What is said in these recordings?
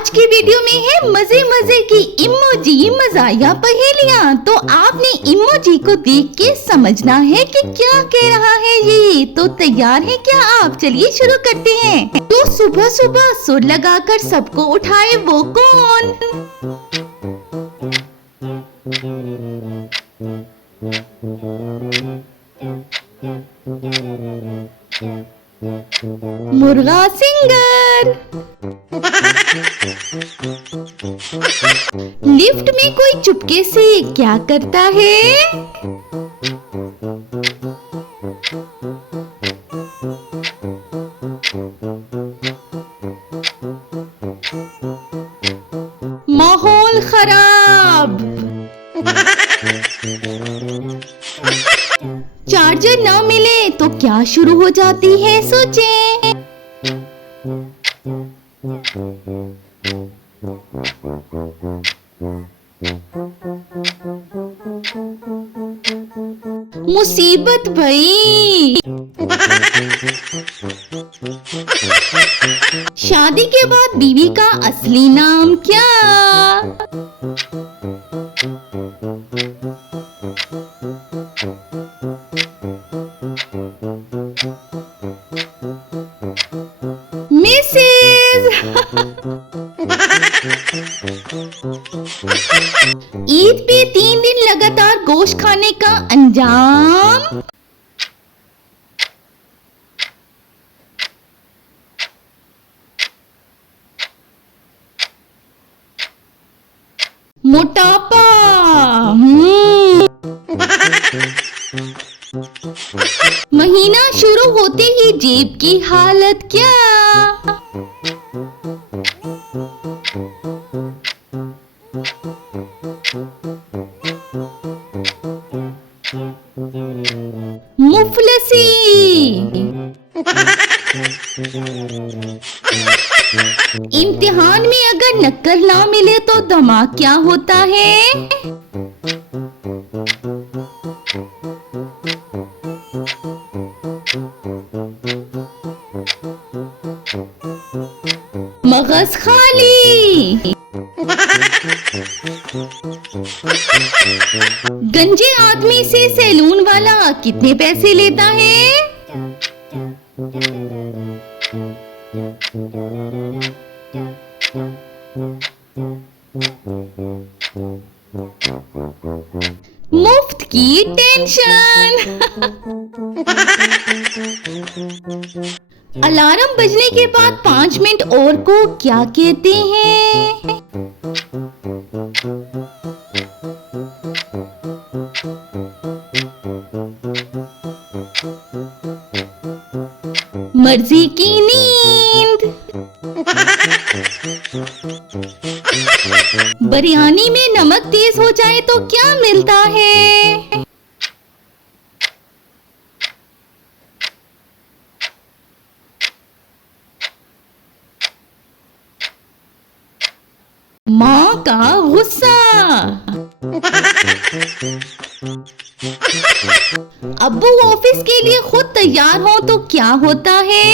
आज की वीडियो में है मजे मजे की इमोजी मजाया पहेलियां। तो आपने इमोजी को देख के समझना है कि क्या कह रहा है ये। तो तैयार है क्या आप? चलिए शुरू करते हैं। तो सुबह सुबह सुर लगाकर सबको उठाए वो कौन? मुर्गा सिंगर। लिफ्ट में कोई चुपके से क्या करता है? माहौल खराब। चार्जर न मिले तो क्या शुरू हो जाती है? सोचें। मुसीबत भई। शादी के बाद बीवी का असली नाम क्या? मिसेज। ईद पे 3 दिन लगातार गोश्त खाने का अंजाम? मोटापा। महीना शुरू होते ही जेब की हालत क्या? मुफलसी। इम्तिहान में अगर नक्कर ना मिले तो दिमाग क्या होता है? मगज खाली। गंजे आदमी से सैलून वाला कितने पैसे लेता है? मुफ्त की टेंशन। अलार्म बजने के बाद 5 मिनट और को क्या कहते हैं? मर्जी की नींद। बिरयानी में नमक तेज हो जाए तो क्या मिलता है? माँ का गुस्सा। अब्बू ऑफिस के लिए खुद तैयार हो तो क्या होता है?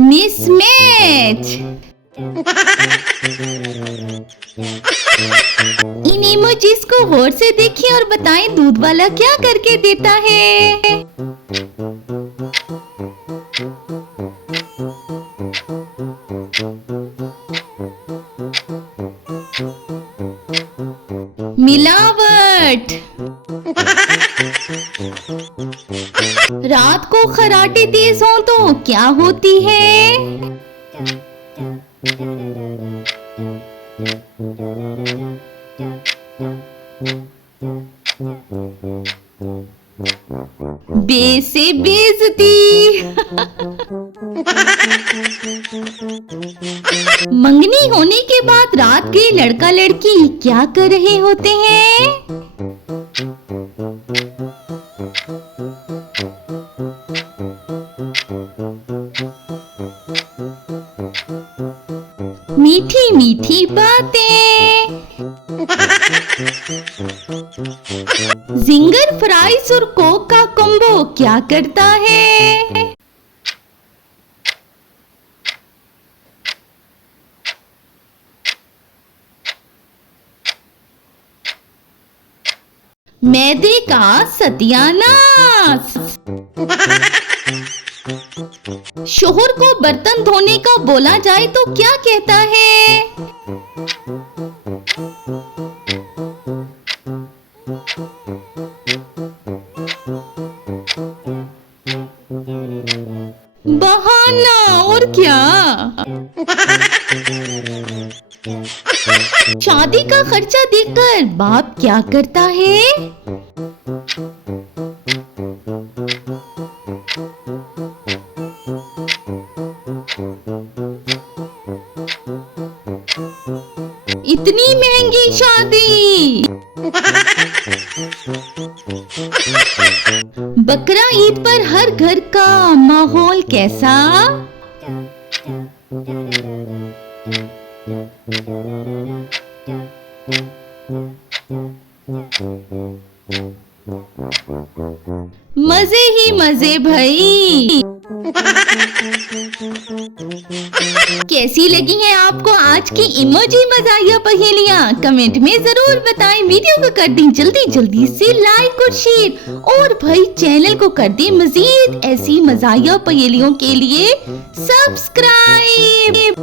मिसमैच। इन इमोजीज को गौर से देखिए और बताएं दूध वाला क्या करके देता है? मिलावट। रात को खराटे तेज हो तो क्या होती है? बे से बेइज्जती। मंगनी होने के बाद रात के लड़का लड़की क्या कर रहे होते हैं? मीठी मीठी बातें। जिंगर फ्राइज और कोक का कॉम्बो क्या करता है? मैदे का सत्यानाश। शोहर को बर्तन धोने का बोला जाए तो क्या कहता है? बहाना, और क्या। शादी का खर्चा देखकर बाप क्या करता है? इतनी महंगी शादी। बकरा ईद पर हर घर का माहौल कैसा? मजे ही मजे भाई। कैसी लगी हैं आपको आज की इमोजी मजाहिया पहेलियां? कमेंट में जरूर बताएं। वीडियो को कर दें जल्दी से लाइक और शेयर, और भाई चैनल को कर दें मजीद ऐसी मजाहिया पहेलियों के लिए सब्सक्राइब।